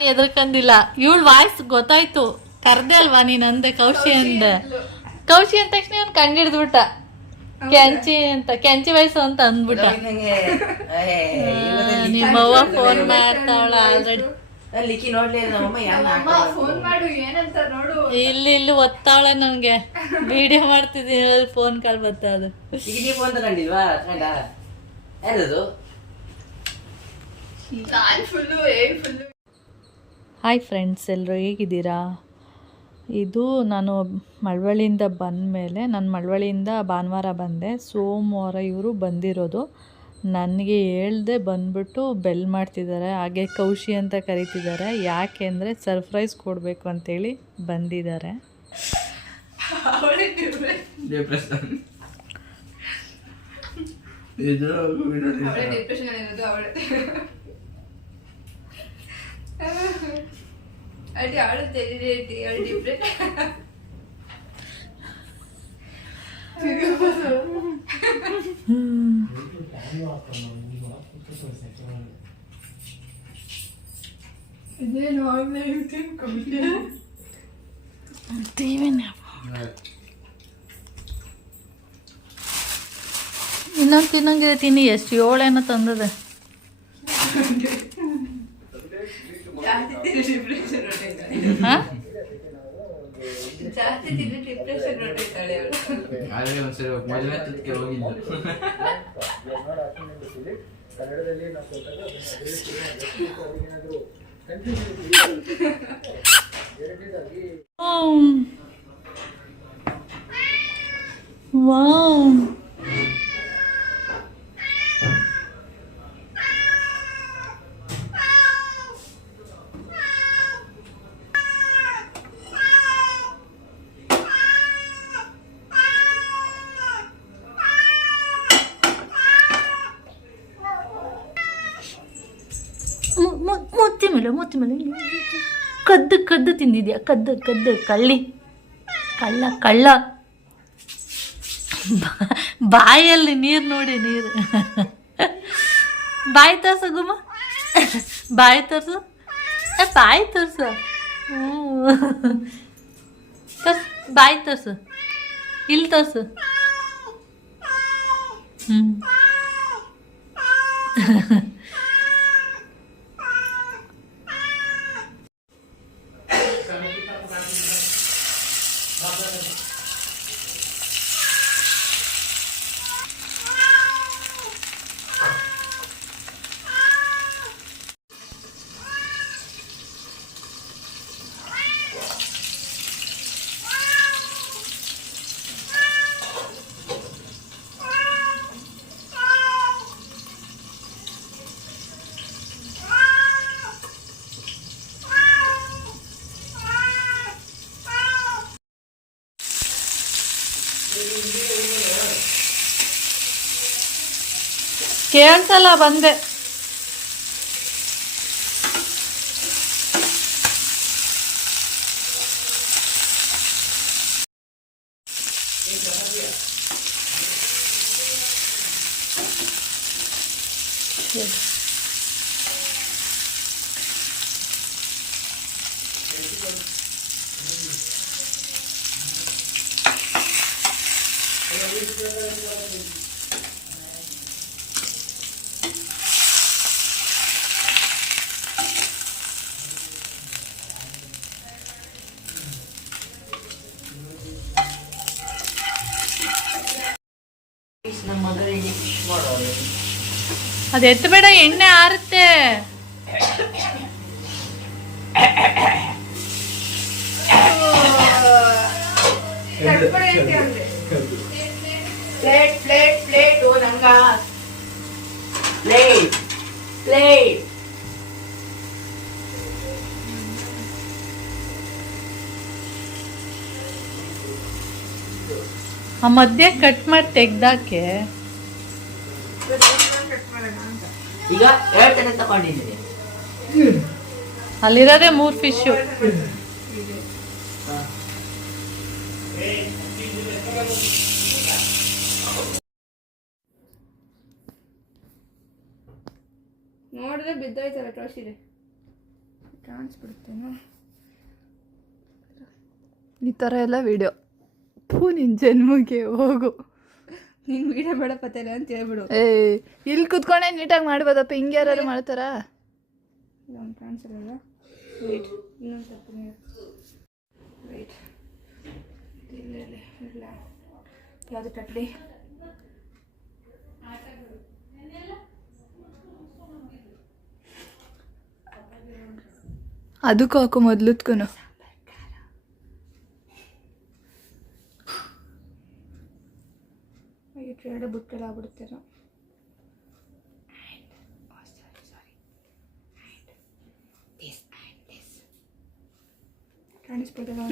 ಎದ್ರಕಂದಿಲ್ಲ. ಇವಳ ವಾಯ್ಸ್ ಗೊತ್ತಾಯ್ತು. ಕರ್ದೆ ಅಲ್ವಾ ನೀನ್ ಅಂದೆ ಕೌಶಿ ಅಂದೆ. ಕೌಶಿ ಅಂದ ತಕ್ಷಣ ಅವ್ನು ಕಂಡಿಡ್ದ್ಬಿಟ್ಟ. ಕೆಂಚಿ ಅಂತ, ಕೆಂಚಿ ವಯಸ್ಸು ಅಂತ ಅಂದ್ಬಿಟ್ಟ. ನಿಮ್ಮವ್ವ ಫೋನ್ ಮಾಡ್ತಾವಳ ಆಲ್ರೆಡಿ. ಇಲ್ಲಿ ಒತ್ತಾವಳೆ ನನ್ಗೆ. ವಿಡಿಯೋ ಮಾಡ್ತಿದ್ದೀನಿ, ಫೋನ್ ಕಾಲ್ ಬರ್ತಾ ಅದು. ಹಾಯ್ ಫ್ರೆಂಡ್ಸ್, ಎಲ್ಲರೂ ಹೇಗಿದ್ದೀರಾ? ಇದು ನಾನು ಮಳವಳ್ಳಿಯಿಂದ ಬಂದಮೇಲೆ, ನಾನು ಮಳವಳ್ಳಿಯಿಂದ ಭಾನುವಾರ ಬಂದೆ. ಸೋಮವಾರ ಇವರು ಬಂದಿರೋದು. ನನಗೆ ಹೇಳ್ದೆ ಬಂದ್ಬಿಟ್ಟು ಬೆಲ್ ಮಾಡ್ತಿದ್ದಾರೆ. ಹಾಗೆ ಕೌಶಿ ಅಂತ ಕರೀತಿದ್ದಾರೆ. ಯಾಕೆ ಅಂದರೆ ಸರ್ಪ್ರೈಸ್ ಕೊಡಬೇಕು ಅಂತೇಳಿ ಬಂದಿದ್ದಾರೆ. ಇನ್ನೊಂದು ತಿನ್ನಂಗಿದೆ, ತಿನ್ನಿ. ಎಷ್ಟು 7 ಏನೋ ತಂದದೆ. ವಾವ್, ಮೂತಿ ಮೇಲೆ ಕದ್ದು ತಿಂದಿದ್ಯಾ? ಕದ್ದು ಕಳ್ಳಿ, ಕಳ್ಳ. ಬಾಯಲ್ಲಿ ನೀರು ನೋಡಿ, ನೀರು. ಬಾಯಿ ತೋರ್ಸು ಗುಮ್ಮ, ಬಾಯಿ ತೋರ್ಸು, ಬಾಯಿ ತೋರ್ಸು. ಬಾಯಿ ತೋರ್ಸು, ಇಲ್ಲಿ ತೋರ್ಸು. ಕೇಳ್ಸಲ್ಲ, ಬಂದೆ. ಅದು ಎತ್ತು ಬೇಡ, ಎಣ್ಣೆ ಆರುತ್ತೆ. ಆ ಮಧ್ಯೆ ಕಟ್ ಮಾಡಿ ತೆಗ್ದಾಕೆ. ಈಗ 2 ಜನ ತಗೊಂಡಿದ್ದೀನಿ. ಅಲ್ಲಿರೋದೇ 3 ಫಿಶು. ನೋಡಿದ್ರೆ ಬಿದ್ದೋಯ್ತಲ್ಲ ಟೋಶಿದೆ. ಕಾಣಿಸ್ಬಿಡುತ್ತೇನೋ ಈ ಥರ ಎಲ್ಲ ವಿಡಿಯೋ. ನಿನ್ನ ಜನ್ಮಕ್ಕೆ ಹೋಗು, ನೀನು ವಿಡಿಯೋ ಬೇಡ ಪತ್ತೇನೆ ಅಂತ ಹೇಳ್ಬಿಡು. ಇಲ್ಲಿ ಕುತ್ಕೊಂಡೆ ನೀಟಾಗಿ ಮಾಡ್ಬೋದಪ್ಪ, ಹಿಂಗೆ ಯಾರು ಮಾಡ್ತಾರಾ? ಇದೊಂದು ಕಾಣಿಸಲ್ಲ. ವೆಯ್ಟ್, ಇನ್ನೊಂದು ಸ್ವಲ್ಪ ವೆಯ್ಟ್. ಇಲ್ಲ ಯಾವುದು ಕಟ್ಲಿ? ಅದಕ್ಕೂ ಹಾಕು ಮೊದ್ಲದ್ಕೂ. ಎರಡು ಬುಟ್ಟೆಲ್ಲ ಆಗ್ಬಿಡ್ತೀರ.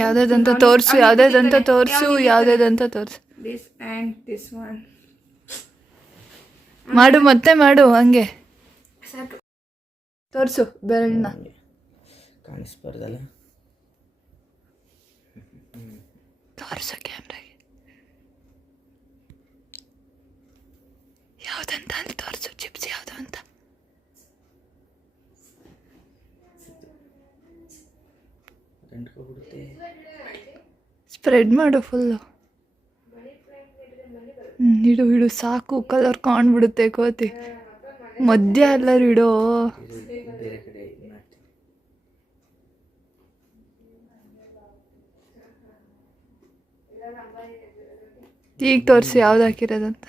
ಯಾವ್ದಾದಂತ ತೋರ್ಸು, ಯಾವ್ದಾದಂತ ತೋರ್ಸು, ಯಾವ್ದಾದಂತ ತೋರ್ಸು. ದಿಸ್ ಆ್ಯಂಡ್ ದಿಸ್ ಒನ್ ಮಾಡು, ಮತ್ತೆ ಮಾಡು ಹಂಗೆ. ಸಾಕು, ತೋರ್ಸು ಬೆರಳನ್ನ. ಕಾಣಿಸ್ಬಾರ್ದಲ್ಲ, ತೋರ್ಸು ಕ್ಯಾಮ್ರಾಗೆ. ಯಾವ್ದಂತ ಅಲ್ಲಿ ತೋರ್ಸು, ಚಿಪ್ಸ್ ಯಾವ್ದು ಅಂತ. ಸ್ಪ್ರೆಡ್ ಮಾಡು ಫುಲ್ಲು. ಇಡು ಇಡು ಸಾಕು, ಕಲರ್ ಕಾಣ್ಬಿಡುತ್ತೆ ಕೋತಿ. ಮಧ್ಯ ಎಲ್ಲರೂ ಇಡೋ. ಬೇರೆ ಕಡೆ ಮಾಡ್ತೀನಿ. ಈಗ ತೋರಿಸಿ ಯಾವ್ದು ಹಾಕಿರೋದಂತ.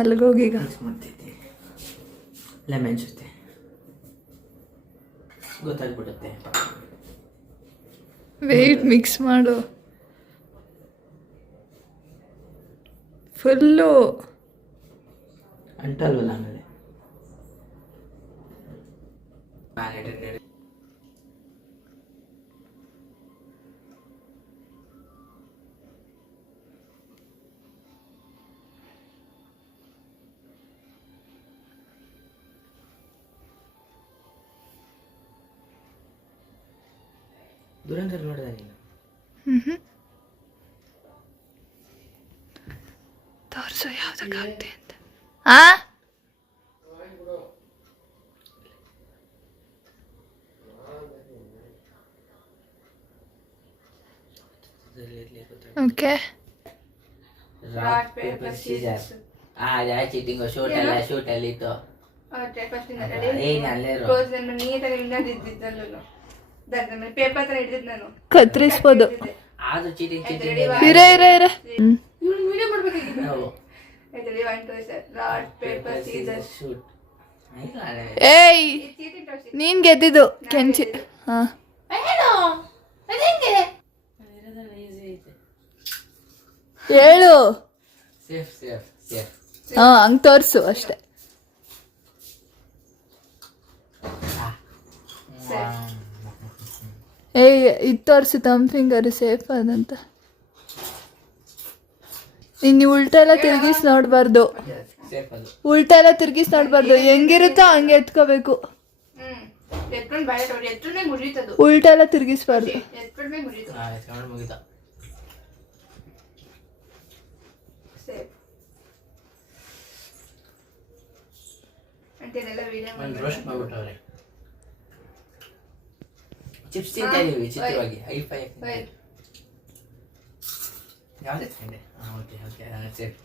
ಅಲ್ಲಿಗೋಗೀಗ ಲೆಮನ್ ಜೊತೆ ಗೊತ್ತಾಗ್ಬಿಡುತ್ತೆ. ವೆಯ್ಟ್, ಮಿಕ್ಸ್ ಮಾಡು ಫುಲ್ಲು. ಅಂಟಲ್ವಲ್ಲ ಆಮೇಲೆ. ದುರಂಧರ್ ನೋಡಿದ ನೀನು? ತೋರ್ಸು ಯಾವ್ದಕ್ಕಾಗ್ತೆ ಅಂತ. ಓಕೆ. ಚೀಟಿಂಗ್ ಶೂಟ್ ಅಲ್ಲಿ ಇತ್ತು. ಕತ್ರಿಸ್ಬೋದು. ಏಯ್, ನೀನ್ ಗೆದ್ದಿದ್ದು ಕೆಂಚಿ. ಹೇಳು. ಹಂಗ್ ತೋರ್ಸು ಅಷ್ಟೆ. ಏಯ್, ಇದು ತೋರಿಸು ತಮ್ಮ ಫಿಂಗರ್ ಸೇಫ್ ಅದಂತ. ಇನ್ನು ಉಲ್ಟಾ ಎಲ್ಲ ತಿರ್ಗಿಸಿ ನೋಡ್ಬಾರ್ದು, ಉಲ್ಟಾ ಎಲ್ಲ ತಿರ್ಗಿಸಿ ನೋಡ್ಬಾರ್ದು. ಹೆಂಗಿರುತ್ತೋ ಹಂಗೆ ಎತ್ಕೋಬೇಕು, ಉಲ್ಟಾ ಎಲ್ಲ ತಿರ್ಗಿಸ್ಬಾರ್ದು. ಚಿಪ್ಸ್ ತಿಂತಾ ಇದೀವಿ ಚಿತ್ರವಾಗಿ. ಯಾವುದೇ ತಿಂದೆ? Okay okay, safe.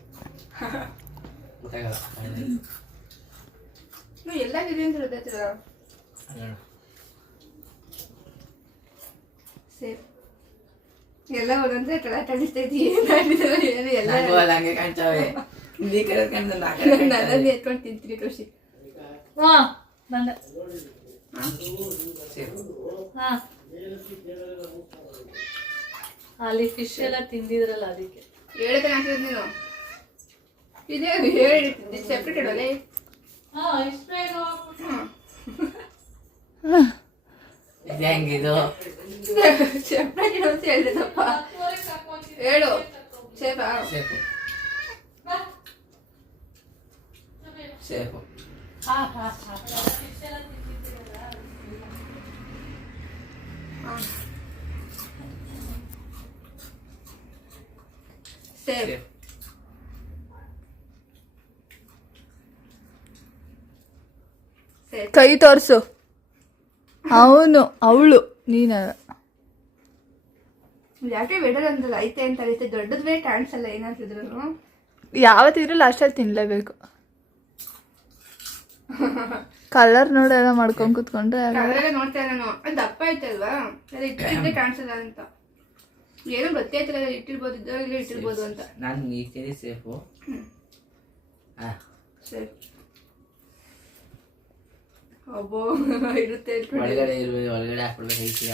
ಗೊತ್ತಾಗಲ್ಲ ಎಲ್ಲಾಗಿದೆ ಅಂತ ಗೊತ್ತಾಯ್ತದ. ಸೇಫ್ ಎಲ್ಲ ಹೋದಂದ್ರೆ ತಳ ತಳಿಸ್ತೈತಿ. ಎಲ್ಲ ಹಂಗೆ ಕಾಣ್ತಾವೆ. ನನ್ನಲ್ಲಿ ಎತ್ಕೊಂಡು ತಿಂತೀನಿ ಖುಷಿ. ಬಂದ. ಅಲ್ಲಿ ಫಿಶ್ ಎಲ್ಲ ತಿಂದಿದ್ರಲ್ಲ ಅದಕ್ಕೆ ಹೇಳಿದ್ರೆ ಹಾಕಿರೋದು ನೀನು. ಇದೇ ಹೇಳಿ ಸೆಪ್ರೇಟ್ ಇಡೋಲ್ಲ. ಹೆಂಗಿದು ಸೆಪ್ರೇಟ್ ಇಡೋ ಅಂತ ಹೇಳಿದಪ್ಪ. ಹೇಳು ಸೇಫಾ? ಸೇಫು. ಸೇಫ್. ಕೈ ತೋರ್ಸು. ಅವನು ಅವಳು ನೀನ ಯಾಕೆ ಬೇಡಲ್ಲ ಅಂತಲ್ಲ ಐತೆ ಅಂತ ಐತೆ ದೊಡ್ಡದ್ವೇ ಕಾಣಿಸಲ್ಲ ಏನಾಗ್ತಿದ್ರು. ಯಾವತ್ತಿದ್ರು ಲಾಸ್ಟಲ್ಲಿ ತಿನ್ಲೇಬೇಕು. ಕಲರ್ ನೋಡೆಲ್ಲ ಮಾಡ್ಕೊಂಡ್ ಕುತ್ಕೊಂಡ್ರೆ ಕಲರ್ ನೋಡ್ತಾ ನಾನು ಅದು ದಪ್ಪ ಐತಲ್ವಾ ಅದು ಇಟ್ಟಿದ್ದೆ ಕಾಣಿಸಲ್ಲ ಅಂತ. ಏನೋ ಗೊತ್ತಾಯ್ತಲ್ಲ ಇಟ್ಟಿರ್ಬೋದು ಇದ್ದಾಗ ಇಟ್ಟಿರ್ಬೋದು ಅಂತ. ನಾನು ಈಗ ತಿಂದಿ ಸೇಫು. ಸರಿ ಅಬ್ಬೋ ಇರುತ್ತೆ ಒಳಗಡೆ ಇರುವುದು ಒಳಗಡೆ ಹಾಕ್ಬಿಡ್ಬೇಕು ಐತಿಯ.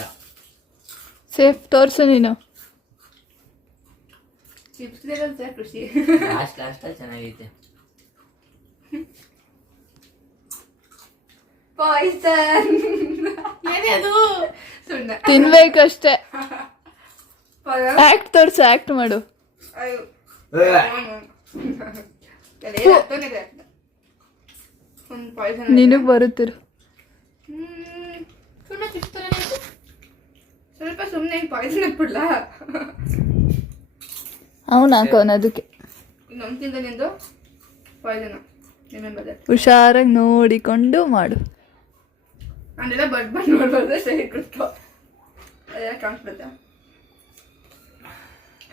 ಸೇಫ್ ತೋರ್ಸು ನೀನು. ಚಿಪ್ಸ್ ಖುಷಿ. ಲಾಸ್ಟಲ್ಲಿ ಚೆನ್ನಾಗೈತೆ. ಪಾಯ್ಸನ್ ಏನೇ ಅದು ಸುಣ್ಣ ತಿನ್ಬೇಕಷ್ಟೇ. ಆಕ್ಟ್ ತೋರ್ಸು, ಆಕ್ಟ್ ಮಾಡು. ನಿನಗ್ ಬರುತ್ತಿರು. ಸ್ವಲ್ಪ ಸುಮ್ಮನೆ ಪಾಯ್ಸನ್ ಹಾಕ್ಬಿಡ್ಲ. ಅವನು ಹಾಕೋನ್ ಅದಕ್ಕೆ. ಇನ್ನೊಂದ್ಕಿಂತ ನಿಂದು ಪಾಯ್ಸನ್ ರಿಮೆಂಬರ್ ದಟ್. ಹುಷಾರಾಗಿ ನೋಡಿಕೊಂಡು ಮಾಡು. ನಾನೆಲ್ಲ ಬಡ್ ನೋಡ್ಬಾರ್ದು. ಸರಿ ಕುತ್ಕೋ ಅದೆಲ್ಲ ಕಾಣಿಸ್ಬಿಡುತ್ತೆ.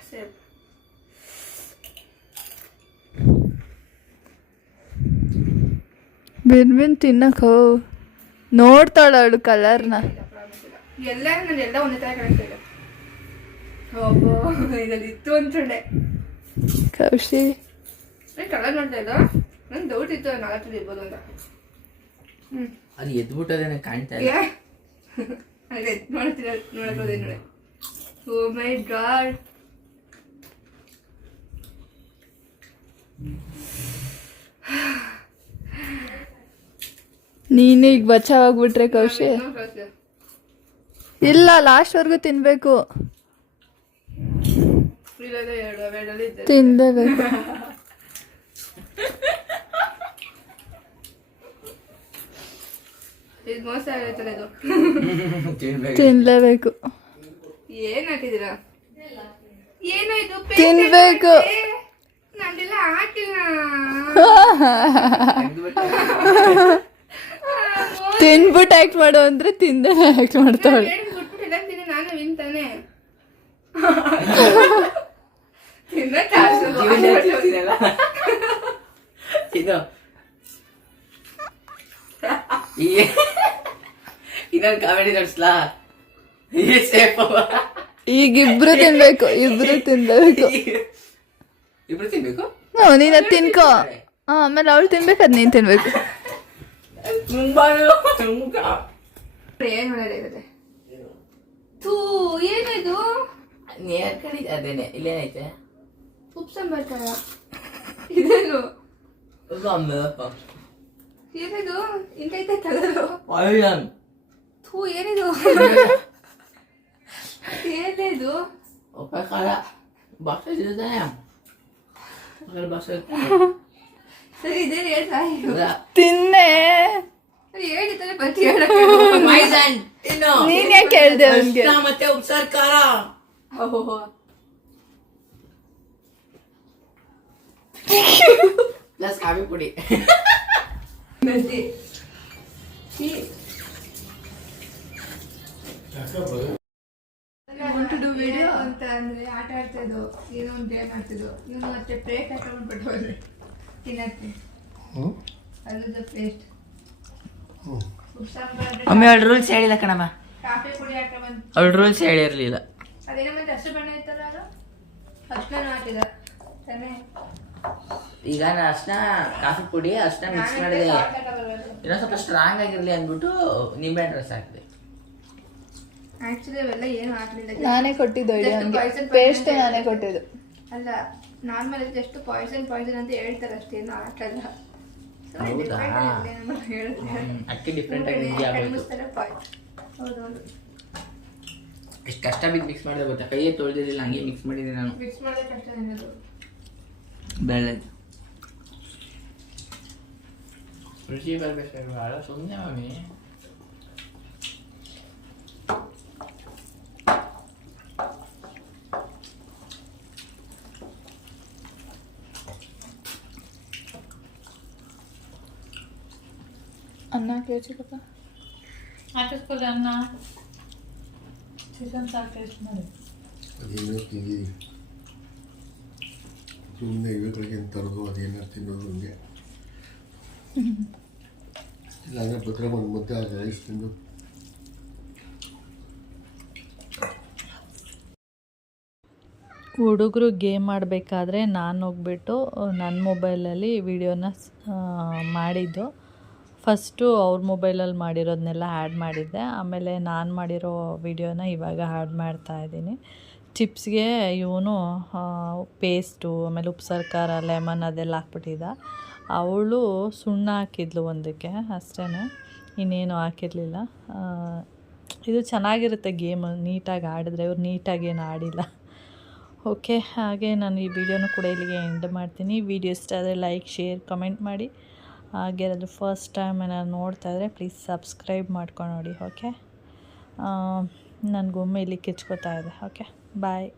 ಸರಿ ಬಿನ್ ತಿನ್ನಕ್ ನೋಡ್ತಾಳ ಅವಳು ಕಲರ್ನ. ಎಲ್ಲ ನಾನು ಎಲ್ಲ ಒಂದೇ ಥರ ಕಾಣಿಸ್ತಿದೆ. ಒಬ್ಬೋ ಇದಲ್ಲಿ ಇತ್ತು ಅಂದ್ಕೊಂಡೆ. ಕೌಶಿ ಕಲರ್ ನೋಡ್ತಾ ಇದ್ದ ನಂಗೆ ಡೌಟ್ ಇತ್ತು 4 ಇರ್ಬೋದು ಅಂತ. ಅದು ಎದ್ಬಿಟ್ಟದೇನೆ ಕಾಣ್ತಾ ಇಲ್ಲ. ನೋಡ್ತೀರ ನೋಡೋದೇ ನೋಡಿ. ಓ ಮೈ ಗಾಡ್. ನೀನು ಈಗ ಬಚಾವಾಗ್ಬಿಟ್ರೆ ಕೌಶಿ. ಇಲ್ಲ ಲಾಸ್ಟ್ ವರ್ಗು ತಿನ್ಬೇಕು. ತಿನ್ಲೇಬೇಕು. ಇದು ಮೋಸ ಆಗೈತಲ್ಲ ಇದು. ತಿನ್ಲೇಬೇಕು. ಏನ್ ಹಾಕಿದೀರಾ? ಏನೋ ಇದು ತಿನ್ಬೇಕು. ನಂದೆಲ್ಲ ಹಾಕಿಲ್ಲ. ತಿನ್ಬಿಟ್ಟು ಆಕ್ಟ್ ಮಾಡು ಅಂದ್ರೆ ತಿಂದೇ ಆಕ್ಟ್ ಮಾಡ್ತಾವಳೆ. ನಾನು ವಿಂತಾನೆ ಇದು ಇನ್ನೊಂದು ಕಾಮಿಡಿ ನೋಡ್ಸ್ಲಾ. ಈಗ ಇಬ್ರು ತಿನ್ಬೇಕು. ಇಬ್ರು ತಿನ್ಬೇಕು. ಇಬ್ರು ತಿನ್ಬೇಕು. ನೀನ್ ಅದ್ ತಿನ್ಕೋ. ಆಮೇಲೆ ಅವಳು ತಿನ್ಬೇಕು, ಅದ್ ನೀನ್ ತಿನ್ಬೇಕು. ಏನ್ ಒಳ್ಳೆದಿರುತ್ತೆ. ಥೂ ಏನಿದು? ನೇರ್ ಕಡೆ ಅದೇನೆ. ಇಲ್ಲೇನೈತೆ? ಉಪ್ಪು ಸಾಂಬಾರ್ ತರ. ಇದೇನು? ಏನಿದು? ಇಂತೈತೆ ಕಲರು. ಥೂ ಏನಿದು? ಏನಿದು? ಸರಿ ಇದೇನು ಹೇಳ್ತಾ ತಿನ್ನೆ. ಹೇಳಿದ್ರೆ ಬತ್ತಿ ಹೇಳಕ್ಕೆ. ನೀನ್ ಯಾಕೆ ಹೇಳ್ದೆ ಅವನ್ಗೆ? ಮತ್ತೆ ಉಪ್ಸಾರ್ ಖಾರ. ಪ್ಲಸ್ ಕಾಫಿ ಪುಡಿ. ವಿಡಿಯೋ ಅಂತ ಅಂದ್ರೆ ಆಟ ಆಡ್ತಾ ಇದ್ದು ಏನೋ ಒಂದು ಗೇಮ್ ಆಡ್ತಿದ್ದು. ಇವನು ಮತ್ತೆ ಪ್ಲೇಟ್ ಹಾಕೊಂಡು ಬಿಟ್ಟು ತಿನ್ನಕ್ಕೆ ಅಲ್ಲದ ಪೇಸ್ಟ್. ಒಮ್ಮೆ ಅವಳು ರೂಲ್ಸ್ ಹೇಳಿಲ್ಲ ಕಣಮ್ಮ. ಕಾಫಿ ಪುಡಿ ಹಾಕೊಂಡ್ ಅವಳು ರೂಲ್ಸ್ ಹೇಳಿರ್ಲಿಲ್ಲ. ಅದೇನೋ ಮತ್ತೆ ಹಸು ಬಣ್ಣ ಇತ್ತಲ್ಲ ಅದು ಅಷ್ಟನ್ನು ಹಾಕಿದ ತಾನೇ. ಈಗ ನಾನು ಅಷ್ಟನ್ನ ಕಾಫಿ ಪುಡಿ ಅಷ್ಟನ್ನ ಮಿಕ್ಸ್ ಮಾಡಿದೆ. ಇನ್ನೊಂದು ಸ್ವಲ್ಪ ಸ್ಟ್ರಾಂಗ್ ಆಗಿರ್ಲಿ ಅಂದ್ಬಿಟ್ಟು ನಿಂಬೆ ರಸ ಹಾಕಿದೆ. ಆಕ್ಚುಲಿ ಅವೆಲ್ಲ ಏನು ಹಾಕ್ಲಿಲ್ಲ. ನಾನೇ ಕೊಟ್ಟಿದ್ದು ಐಡಿಯಾ ಅವನಿಗೆ. ಪೇಸ್ಟ್ ನಾನೇ ಕೊಟ್ಟಿದ್ದು. ಅಲ್ಲ ನಾರ್ಮಲ್ ಜಸ್ಟ್ ಪಾಯ್ಸನ್ ಅಂತ ಹೇಳ್ತಾರೆ ಅಷ್ಟೇನು ಹಾಕಲ್ಲ. ಹೌದಾ? ಅಕ್ಕಿ ಡಿಫ್ರೆಂಟ್ ಆಗಿ ಹೌದೌದು. ಎಷ್ಟು ಕಷ್ಟ ಬಿದ್ದು ಮಿಕ್ಸ್ ಮಾಡಿದೆ ಗೊತ್ತಾ? ಕೈಯೇ ತೊಳೆದಿರಲಿಲ್ಲ, ಹಂಗೆ ಮಿಕ್ಸ್ ಮಾಡಿದ್ದೀನಿ ನಾನು. ಮಿಕ್ಸ್ ಮಾಡೋದೇ ಕಷ್ಟ ಅನ್ನೋದು. ಬೆಳೆದು ರುಚಿ ಬರಬೇಕು. ಸುಮ್ಮನೆ ಮಮ್ಮಿ. ಅನ್ನ ಕೇಳಿಸಿಕಪ್ಪ ಹಾಕಿಸ್ಕೊಳ್ಳಿ ಅನ್ನ ಚಿಕನ್ ಸಾಕು ಟೇಸ್ಟ್ ಮಾಡಿ. ಅದೇನೋ ತಿಂದಿ ಸುಮ್ಮನೆ ಇವುಗಳಿಗೆ ತರೋದು ಅದೇನೋ ತಿನ್ನೋದು ಹಂಗೆ ಇಲ್ಲಾಂದರೆ ಭದ್ರ ಒಂದು ಮುದ್ದೆ ಅದು ರೈಸ್ ತಿಂದು ಹುಡುಗರು ಗೇಮ್ ಆಡಬೇಕಾದ್ರೆ ನಾನು ಹೋಗ್ಬಿಟ್ಟು ನನ್ನ ಮೊಬೈಲಲ್ಲಿ ವಿಡಿಯೋನ ಮಾಡಿದ್ದು. ಫಸ್ಟು ಅವ್ರ ಮೊಬೈಲಲ್ಲಿ ಮಾಡಿರೋದನ್ನೆಲ್ಲ ಆ್ಯಡ್ ಮಾಡಿದ್ದೆ. ಆಮೇಲೆ ನಾನು ಮಾಡಿರೋ ವಿಡಿಯೋನ ಇವಾಗ ಆ್ಯಡ್ ಮಾಡ್ತಾಯಿದ್ದೀನಿ. ಚಿಪ್ಸ್ಗೆ ಇವನು ಪೇಸ್ಟು ಆಮೇಲೆ ಉಪ್ಸಾರು ಖಾರ ಲೆಮನ್ ಅದೆಲ್ಲ ಹಾಕ್ಬಿಟ್ಟಿದ್ದ. ಅವಳು ಸುಣ್ಣ ಹಾಕಿದ್ಲು ಒಂದಕ್ಕೆ ಅಷ್ಟೇ, ಇನ್ನೇನು ಹಾಕಿರಲಿಲ್ಲ. ಇದು ಚೆನ್ನಾಗಿರುತ್ತೆ ಗೇಮು, ನೀಟಾಗಿ ಆಡಿದ್ರೆ. ಇವ್ರು ನೀಟಾಗಿ ಏನು ಆಡಿಲ್ಲ. ಓಕೆ, ಹಾಗೆ ನಾನು ಈ ವಿಡಿಯೋನ ಕೂಡ ಇಲ್ಲಿಗೆ ಎಂಡ್ ಮಾಡ್ತೀನಿ. ವಿಡಿಯೋ ಇಷ್ಟ ಆದರೆ ಲೈಕ್, ಶೇರ್, ಕಮೆಂಟ್ ಮಾಡಿ. ಹಾಗೆ ಅದು ಫಸ್ಟ್ ಟೈಮ್ ಏನಾದ್ರು ನೋಡ್ತಾಯಿದ್ರೆ ಪ್ಲೀಸ್ ಸಬ್ಸ್ಕ್ರೈಬ್ ಮಾಡ್ಕೊಂಡು ನೋಡಿ. ಓಕೆ, ನನಗೊಮ್ಮೆ ಇಲ್ಲಿ ಕಿಚ್ಕೋತಾ ಇದೆ. ಓಕೆ, ಬಾಯ್.